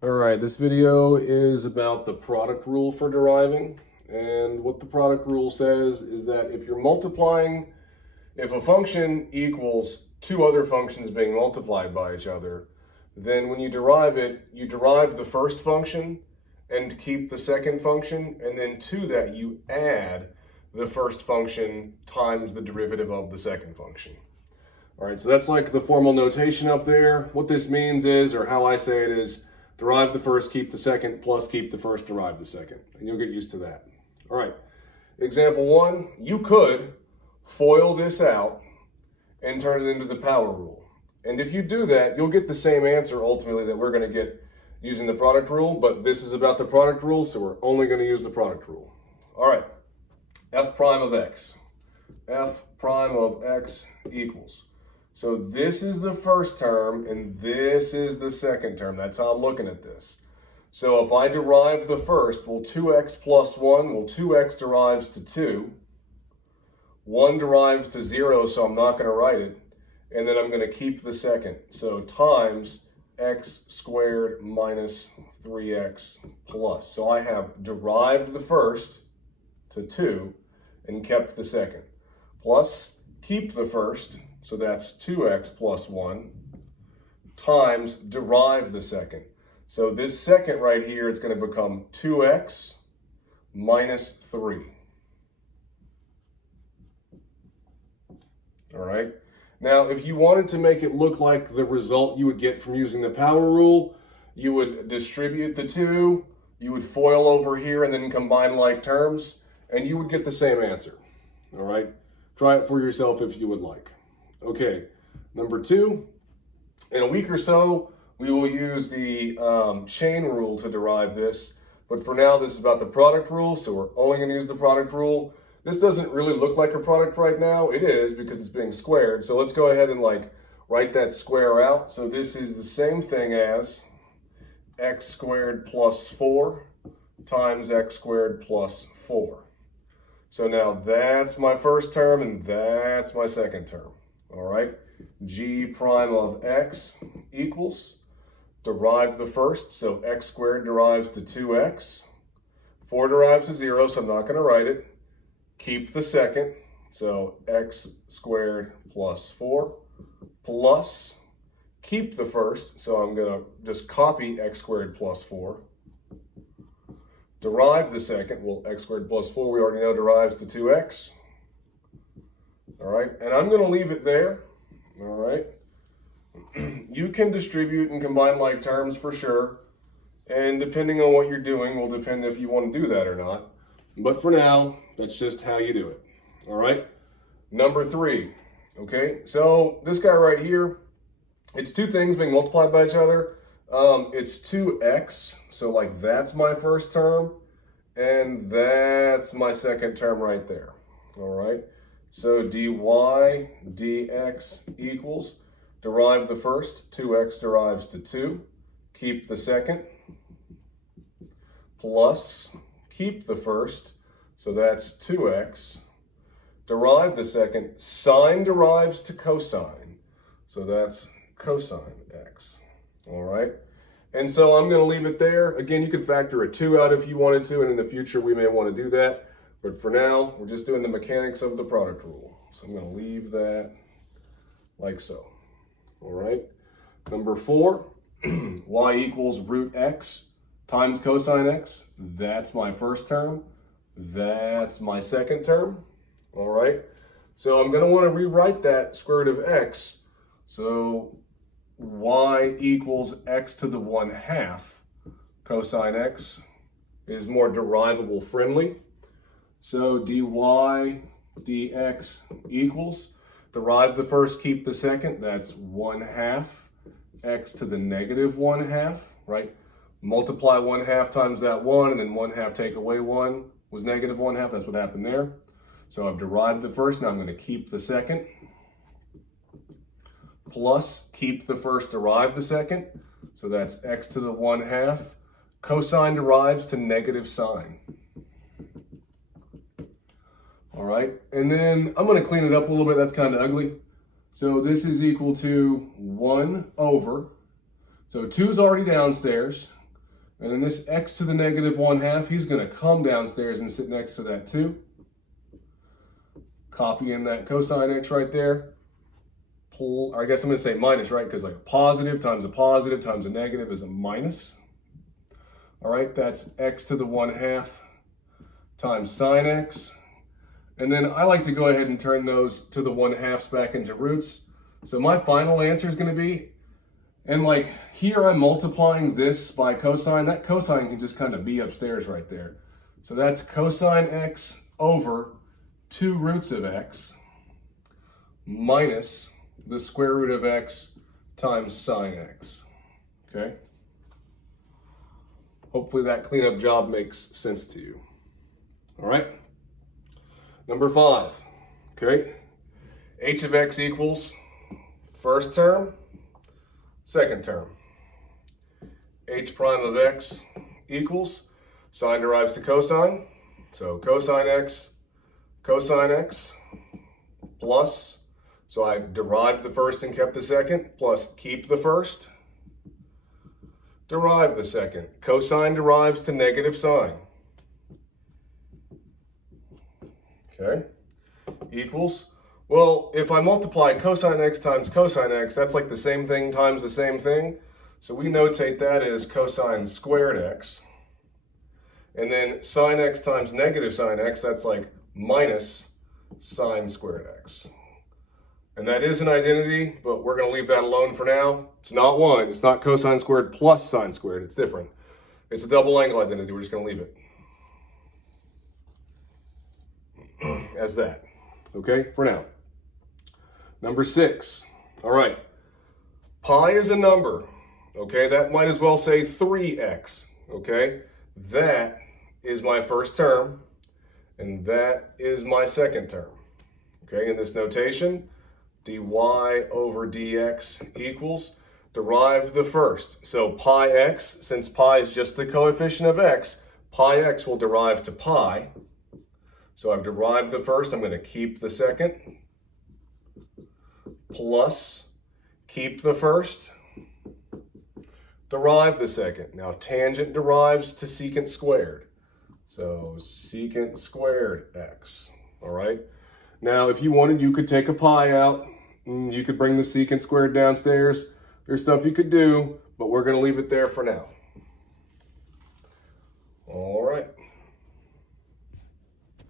All right, this video is about the product rule for deriving. And what the product rule says is that if you're multiplying, if a function equals two other functions being multiplied by each other, then when you derive it, you derive the first function and keep the second function, and then to that you add the first function times the derivative of the second function. All right, so that's like the formal notation up there. What this means is, or how I say it is, derive the first, keep the second, plus keep the first, derive the second. And you'll get used to that. All right, example one, you could FOIL this out and turn it into the power rule. And if you do that, you'll get the same answer ultimately that we're gonna get using the product rule, but this is about the product rule, so we're only gonna use the product rule. All right, f prime of x. F prime of x equals. So this is the first term and this is the second term. That's how I'm looking at this. So if I derive the first, well, 2x plus 1, well, 2x derives to 2. 1 derives to 0, so I'm not going to write it. And then I'm going to keep the second. So times x squared minus 3x plus. So I have derived the first to 2 and kept the second. Plus, keep the first. So that's 2x plus 1 times derive the second. So this second right here is going to become 2x minus 3. All right. Now, if you wanted to make it look like the result you would get from using the power rule, you would distribute the 2, you would FOIL over here and then combine like terms, and you would get the same answer. All right. Try it for yourself if you would like. Okay, number 2, in a week or so, we will use the chain rule to derive this. But for now, this is about the product rule, so we're only going to use the product rule. This doesn't really look like a product right now. It is because it's being squared. So let's go ahead and write that square out. So this is the same thing as x squared plus 4 times x squared plus 4. So now that's my first term and that's my second term. All right, g prime of x equals, derive the first, so x squared derives to 2x, 4 derives to 0, so I'm not going to write it, keep the second, so x squared plus 4, plus, keep the first, so I'm going to just copy x squared plus 4, derive the second, well, x squared plus 4, we already know derives to 2x. All right, and I'm going to leave it there. All right, you can distribute and combine like terms for sure, and depending on what you're doing will depend if you want to do that or not. But for now, that's just how you do it. All right, number 3. Okay, so this guy right here, it's two things being multiplied by each other. It's 2x, so that's my first term, and that's my second term right there. All right. So dy dx equals, derive the first, 2x derives to 2, keep the second, plus, keep the first, so that's 2x, derive the second, sine derives to cosine, so that's cosine x, all right? And so I'm going to leave it there. Again, you could factor a 2 out if you wanted to, and in the future we may want to do that. But for now, we're just doing the mechanics of the product rule. So I'm going to leave that like so. All right. Number 4, y equals root x times cosine x. That's my first term. That's my second term. All right. So I'm going to want to rewrite that square root of x. So y equals x to the 1/2 cosine x is more derivable friendly. So dy dx equals, derive the first, keep the second, that's 1/2 x to the negative 1/2, right? Multiply 1/2 times that 1, and then 1/2 take away 1 was negative 1/2, that's what happened there. So I've derived the first, now I'm going to keep the second, plus keep the first, derive the second, so that's x to the 1/2. Cosine derives to negative sine. All right, and then I'm going to clean it up a little bit. That's kind of ugly. So this is equal to 1 over. So 2 is already downstairs. And then this x to the negative 1/2, he's going to come downstairs and sit next to that 2. Copy in that cosine x right there. Or I guess I'm going to say minus, right? Because like a positive times a negative is a minus. All right, that's x to the 1/2 times sine x. And then I like to go ahead and turn those to the 1/2s back into roots. So my final answer is going to be, and like here I'm multiplying this by cosine. That cosine can just kind of be upstairs right there. So that's cosine x over 2 roots of x minus the square root of x times sine x. Okay? Hopefully that cleanup job makes sense to you. All right? Number 5. Okay? H of x equals first term, second term. H prime of x equals sine derives to cosine. So cosine x plus, so I derived the first and kept the second, plus keep the first, derive the second. Cosine derives to negative sine. Okay, equals, well, if I multiply cosine x times cosine x, that's like the same thing times the same thing. So we notate that as cosine squared x. And then sine x times negative sine x, that's like minus sine squared x. And that is an identity, but we're going to leave that alone for now. It's not 1. It's not cosine squared plus sine squared. It's different. It's a double angle identity. We're just going to leave it as that. Okay, for now. Number 6. All right. Pi is a number. Okay, that might as well say 3x. Okay, that is my first term, and that is my second term. Okay, in this notation, dy over dx equals, derive the first. So pi x, since pi is just the coefficient of x, pi x will derive to pi. So I've derived the first, I'm going to keep the second, plus keep the first, derive the second. Now tangent derives to secant squared. So secant squared x, all right? Now if you wanted, you could take a pi out, you could bring the secant squared downstairs. There's stuff you could do, but we're going to leave it there for now.